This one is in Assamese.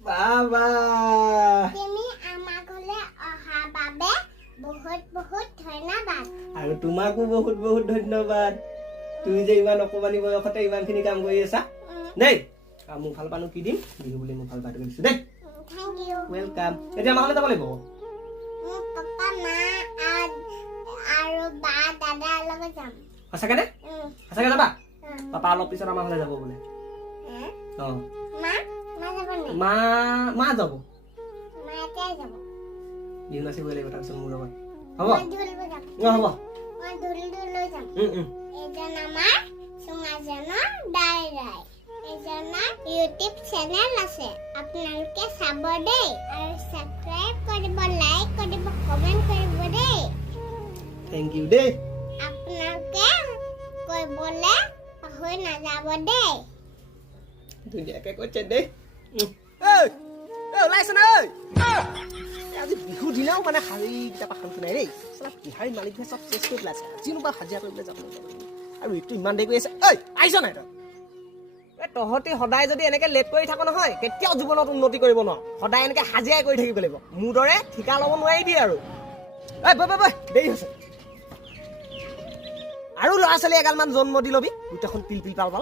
বাবা তুমি আমাৰ ঘৰলৈ অহাৰ বাবে বহুত বহুত ধন্যবাদ। আৰু তোমাকো বহুত বহুত ধন্যবাদ। তুমি যে ইমান অকমানি বয়সতে ইমানখিনি কাম কৰি আছা দেই। মোৰ ভাল পানো কি দিম বিহু বুলি মোৰ ভাল পাতো দিছো দেই। Thank you. ৱেলকাম। এতিয়া মাহলৈ যাব লাগিব। মোৰ পাপা মা আৰু বা দাদাৰ লগত যাম। সঁচাকে নে? সঁচাকে যাবা? উম। পাপা অলপ পিছত আমাৰ ঘৰলৈ যাব বোলে। অ মা যাব নে? মা যাব। মা এতিয়াই যাব। বিহু নাচিবই লাগিব তাৰপিছত মোৰ লগত হ'ব। মই ঢোল বজাম। হ'ব। মই ঢোল লৈ যাম। এজন আমাৰ চুঙাজনৰ দাইৰাই। এজনৰ ইউটিউব চেনেল আছে, আপোনালোকে চাব দেই আৰু সাবস্ক্ৰাইব কৰিব, লাইক কৰিব, কমেন্ট কৰিব দেই। থেংক ইউ দেই। আপোনালোকে কৰিবলৈ পাহৰি নাযাব দেই। ধুনীয়াকে কৈছে দেই। ওলাইছে নে? আজি বিহু দিনাও মানে শাৰী কিতাপ শান্তি নাই দেই। বিহাৰী মালিকে চব চেষ্টা কৰি পেলাইছে। যিনোবা হাজিৰা কৰিবলৈ যাব আৰু এইটো ইমান দেৰি কৰি আছে। আহিছ নাই তই? তহঁতি সদায় যদি এনেকে লেট কৰি থাক নহয় কেতিয়াও জীৱনত উন্নতি কৰিব নোৱাৰ। সদায় এনেকে হাজিৰাই কৰি থাকিব লাগিব। মোৰ দৰে ঠিকা ল'ব নোৱাৰি দিয়ে আৰু দেৰি হৈছে। আৰু ল'ৰা ছোৱালী এগালমান জন্ম দি ল'বি গোটেইখন পিল পাল